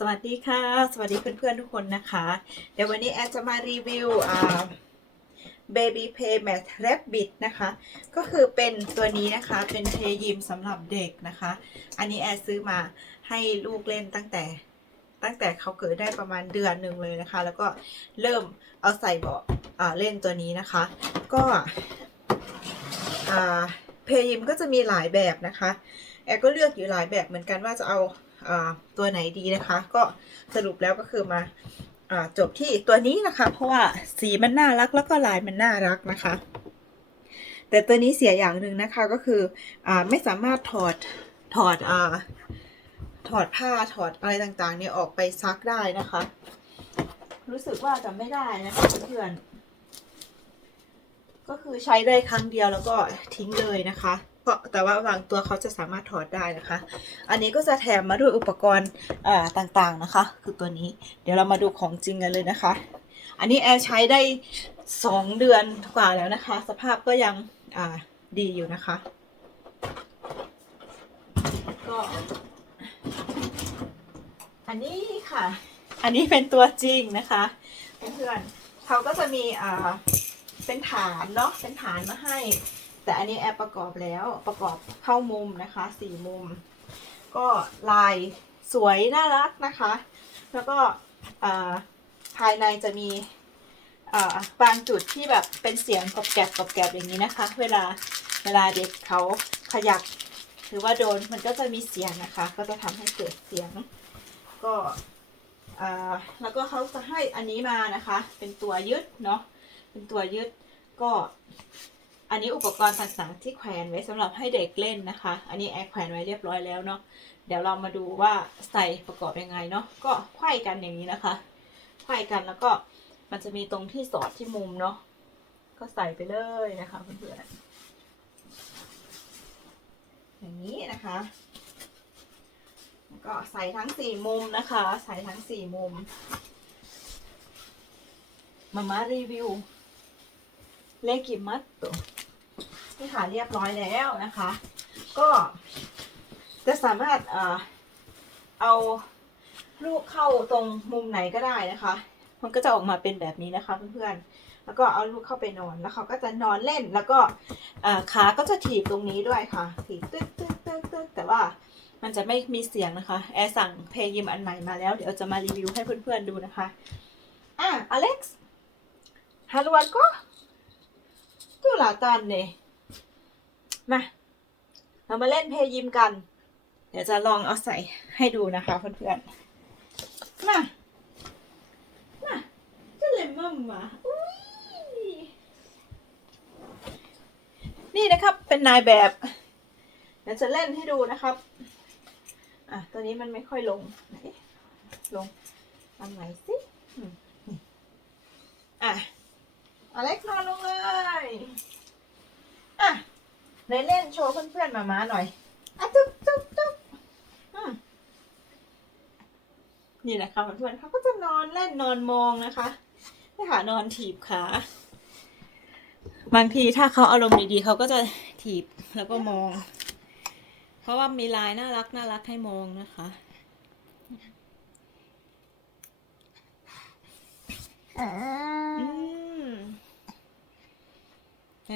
สวัสดีค่ะ สวัสดีเพื่อนๆทุกคนนะคะ เดี๋ยววันนี้แอดจะมารีวิวอ่า Baby Play Mat Rabbit นะคะ ก็คือเป็นตัวนี้นะคะเป็นเพยิมสำหรับเด็กนะคะ อันนี้แอดซื้อมาให้ลูกเล่นตั้งแต่ตั้งแต่เขาเกิดได้ประมาณเดือนหนึ่งเลยนะคะ แล้วก็เริ่มเอาใส่เบาะเล่นตัวนี้นะคะ ก็เพยิมก็จะมีหลายแบบนะคะ แอร์ก็เลือกอยู่หลายแบบเหมือนกันว่าจะเอา ตัวไหนดีนะคะ ก็สรุปแล้วก็คือมาอจบที่ตัวนี้นะคะ เพราะว่าสีมันน่ารักแล้วก็ลายมันน่ารักนะคะ แต่ตัวนี้เสียอย่างหนึ่งนะคะก็คืออไม่สามารถถอดถอดอถอดผ้าถอดอะไรต่างๆเนี่ยออกไปซักได้นะคะ รู้สึกว่าจะไม่ได้นะคะเพื่อนก็คือใช้ได้ครั้งเดียวแล้วก็ทิ้งเลยนะคะ แต่ว่าบางตัวเขาจะสามารถถอดได้นะคะ อันนี้ก็จะแถมมาด้วยอุปกรณ์ต่างๆนะคะ คือตัวนี้ เดี๋ยวเรามาดูของจริงกันเลยนะคะ อันนี้แอร์ใช้ได้สองเดือนกว่าแล้วนะคะ สภาพก็ยังดีอยู่นะคะ ก็อันนี้ค่ะ อันนี้เป็นตัวจริงนะคะเพื่อนๆเขาก็จะมีเป็นฐานเนาะ เป็นฐานมาให้ แต่อันนี้แอปประกอบแล้วประกอบเข้ามุมนะคะสี่มุม ก็ลายสวยน่ารักนะคะ แล้วก็ภายในจะมีบางจุดที่แบบเป็นเสียงกรอบแกรบกรอบแกรบอย่างนี้นะคะ เวลาเวลาเด็กเขาขยับหรือว่าโดนมันก็จะมีเสียงนะคะ ก็จะทำให้เกิดเสียง ก็แล้วก็เขาจะให้อันนี้มานะคะ เป็นตัวยึดเนาะเป็นตัวยึดก็ อันนี้อุปกรณ์ต่างๆที่แขวนไว้สำหรับให้เด็กเล่นนะคะ อันนี้แอร์แขวนไว้เรียบร้อยแล้วเนาะ เดี๋ยวเรามาดูว่าใส่ประกอบยังไงเนาะ ก็ไขว้กันอย่างนี้นะคะ ไขว้กันแล้วก็มันจะมีตรงที่สอดที่มุมเนาะ ก็ใส่ไปเลยนะคะเพื่อนๆ อย่างนี้นะคะ ก็ใส่ทั้งสี่มุมนะคะ ใส่ทั้งสี่มุม มามารีวิวเลกิมัตโต นี่ค่ะเรียบร้อยแล้วนะคะ ก็จะสามารถเอาลูกเข้าตรงมุมไหนก็ได้นะคะ มันก็จะออกมาเป็นแบบนี้นะคะเพื่อนๆ แล้วก็เอาลูกเข้าไปนอน แล้วเขาก็จะนอนเล่น แล้วก็ขาก็จะถีบตรงนี้ด้วยค่ะ ถีบตึ๊ดตึ๊ดตึ๊ดตึ๊ดแต่ว่ามันจะไม่มีเสียงนะคะ แอร์สั่งเพลย์ยิมอันใหม่มาแล้ว เดี๋ยวจะมารีวิวให้เพื่อนๆดูนะคะ อะอเล็กซ์ Hallå Alko? Du latar ni. มา เรามาเล่นเพย์ยิมกัน เดี๋ยวจะลองเอาใส่ให้ดูนะคะเพื่อนๆ มา มาจะเล่นมั่มมาอุ๊ยนี่นะครับ เป็นนายแบบ เดี๋ยวจะเล่นให้ดูนะครับ อะ ตัวนี้มันไม่ค่อยลง ไหน ลงทำไหนสินี่อะอเล็กนอนลงเลย ไหนเล่นโชว์เพื่อนๆมามาหน่อยอะจุ๊บจุ๊บจุ๊บอืมนี่นะคะเพื่อนๆเขาก็จะนอนเล่นนอนมองนะคะนี่ค่ะนอนถีบขาบางทีถ้าเขาอารมณ์ดีๆเขาก็จะถีบแล้วก็มอง เพราะว่ามีลายน่ารักน่ารักให้มองนะคะอืม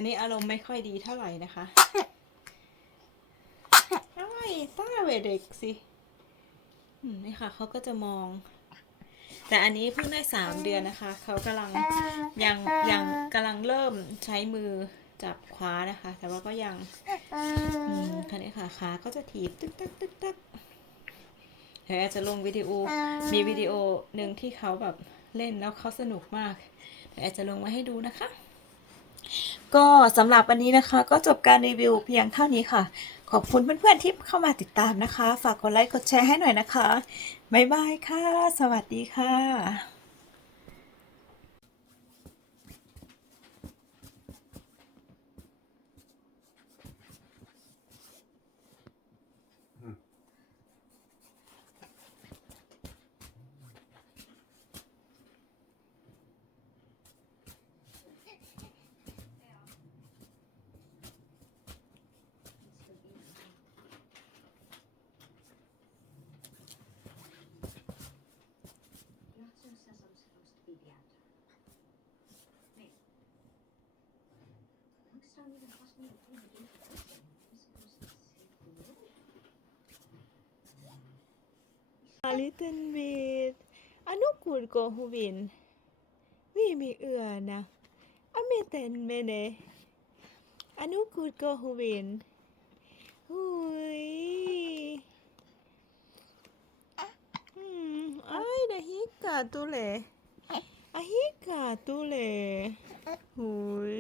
อันนี้อารมณ์ไม่ค่อยดีเท่าไหร่นะคะไอ้ต้าเวเด็กสิอืมนี่ค่ะเขาก็จะมอง แต่อันนี้เพิ่งได้สามเดือนนะคะ เขากำลังยังยังกำลังเริ่มใช้มือจับคว้านะคะ แต่ว่าก็ยังอืมคันนี้ค่ะขาก็จะถีบตึ๊กตึ๊กตึ๊กตึ๊กเดี๋ยวแอจะลงวิดีโอ มีวิดีโอหนึ่งที่เขาแบบเล่นแล้วเขาสนุกมาก เดี๋ยวแอจะลงมาให้ดูนะคะ ก็สำหรับวันนี้นะคะ ก็จบการรีวิวเพียงเท่านี้ค่ะ ขอบคุณเพื่อนๆที่เข้ามาติดตามนะคะ ฝากกดไลค์กดแชร์ให้หน่อยนะคะ บ๊ายบายค่ะ สวัสดีค่ะ a little bit อันนุกูดโกฮูวินวีมีเอือนะอเมเตนเมเนอันนุกูดโกฮูวินหุยอืมไอ้ดะฮิกาตุเลอะฮิกาตุเลหุย